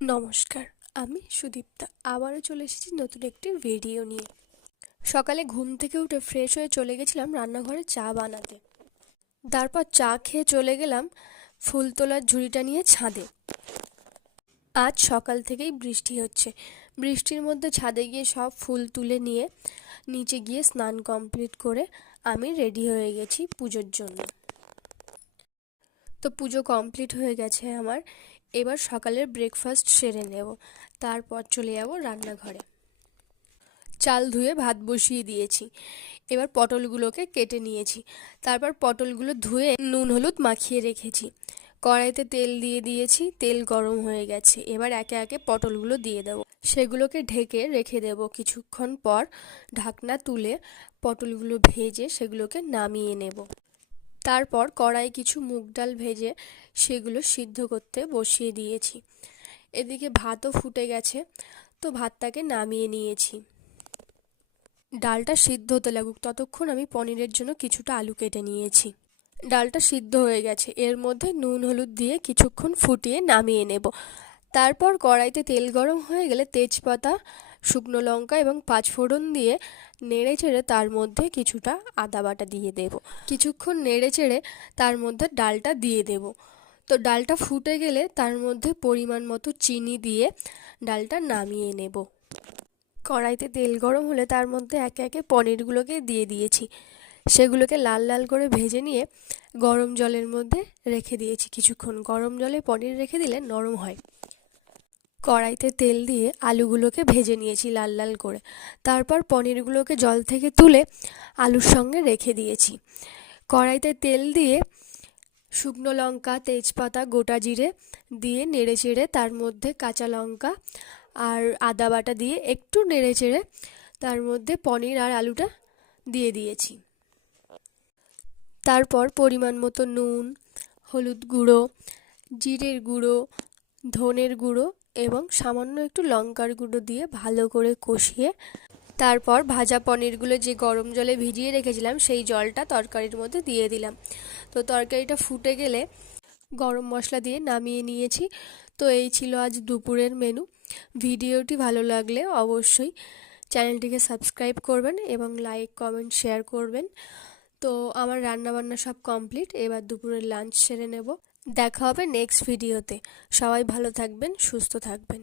নমস্কার, আমি সুদীপ্তা আবারও চলে এসেছি নতুন একটি ভিডিও নিয়ে। সকালে ঘুম থেকে উঠে ফ্রেশ হয়ে চলে গেছিলাম রান্নাঘরে চা বানাতে। তারপর চা খেয়ে চলে গেলাম ফুল তোলার ঝুড়িটা নিয়ে ছাদে। আজ সকাল থেকেই বৃষ্টি হচ্ছে। বৃষ্টির মধ্যে ছাদে গিয়ে সব ফুল তুলে নিয়ে নিচে গিয়ে স্নান কমপ্লিট করে আমি রেডি হয়ে গেছি পুজোর জন্য। তো পুজো কমপ্লিট হয়ে গেছে আমার। এবার সকালের ব্রেকফাস্ট সেরে নেব, তারপর চলে যাব রান্নাঘরে। চাল ধুয়ে ভাত বসিয়ে দিয়েছি। এবার পটলগুলোকে কেটে নিয়েছি। তারপর পটলগুলো ধুয়ে নুন হলুদ মাখিয়ে রেখেছি। কড়াইতে তেল দিয়ে দিয়েছি, তেল গরম হয়ে গেছে। এবার একে একে পটলগুলো দিয়ে দেবো। সেগুলোকে ঢেকে রেখে দেব। কিছুক্ষণ পর ঢাকনা তুলে পটলগুলো ভেজে সেগুলোকে নামিয়ে নেব। তারপর কড়াই কিছু মুগ ডাল ভেজে সেগুলো সিদ্ধ করতে বসিয়ে দিয়েছি। এদিকে ভাতও ফুটে গেছে, তো ভাতটাকে নামিয়ে নিয়েছি। ডালটা সিদ্ধ হতে লাগুক ততক্ষণ আমি পনিরের জন্য কিছুটা আলু কেটে নিয়েছি। ডালটা সিদ্ধ হয়ে গেছে, এর মধ্যে নুন হলুদ দিয়ে কিছুক্ষণ ফুটিয়ে নামিয়ে নেব। তারপর কড়াইতে তেল গরম হয়ে গেলে তেজপাতা, শুকনো লঙ্কা এবং পাঁচফোড়ন দিয়ে নেড়ে চেড়ে তার মধ্যে কিছুটা আদা বাটা দিয়ে দেব। কিছুক্ষণ নেড়ে চেড়ে তার মধ্যে ডালটা দিয়ে দেব। তো ডালটা ফুটে গেলে তার মধ্যে পরিমাণ মতো চিনি দিয়ে ডালটা নামিয়ে নেব। কড়াইতে তেল গরম হলে তার মধ্যে একে একে পনিরগুলোকে দিয়ে দিয়েছি। সেগুলোকে লাল লাল করে ভেজে নিয়ে গরম জলের মধ্যে রেখে দিয়েছি কিছুক্ষণ। গরম জলে পনির রেখে দিলে নরম হয়। কড়াইতে তেল দিয়ে আলুগুলোকে ভেজে নিয়েছি লাল লাল করে। তারপর পনিরগুলোকে জল থেকে তুলে আলুর সঙ্গে রেখে দিয়েছি। কড়াইতে তেল দিয়ে শুকনো লঙ্কা, তেজপাতা, গোটা জিরে দিয়ে নেড়ে চেড়ে তার মধ্যে কাঁচা লঙ্কা আর আদা বাটা দিয়ে একটু নেড়ে চেড়ে তার মধ্যে পনির আর আলুটা দিয়ে দিয়েছি। তারপর পরিমাণ মতো নুন, হলুদ গুঁড়ো, জিরের গুঁড়ো, ধনের গুঁড়ো এবং সামান্য একটু লঙ্কার গুঁড়ো দিয়ে ভালো করে কষিয়ে তারপর ভাজা পনিরগুলো যে গরম জলে ভিজিয়ে রেখেছিলাম সেই জলটা তরকারির মধ্যে দিয়ে দিলাম। তো তরকারিটা ফুটে গেলে গরম মশলা দিয়ে নামিয়ে নিয়েছি। তো এই ছিল আজ দুপুরের মেনু। ভিডিওটি ভালো লাগলে অবশ্যই চ্যানেলটিকে সাবস্ক্রাইব করবেন এবং লাইক, কমেন্ট, শেয়ার করবেন। তো আমার রান্নাবান্না সব কমপ্লিট। এবার দুপুরের লাঞ্চ সেরে নেব। দেখা হবে নেক্সট ভিডিওতে। সবাই ভালো থাকবেন, সুস্থ থাকবেন।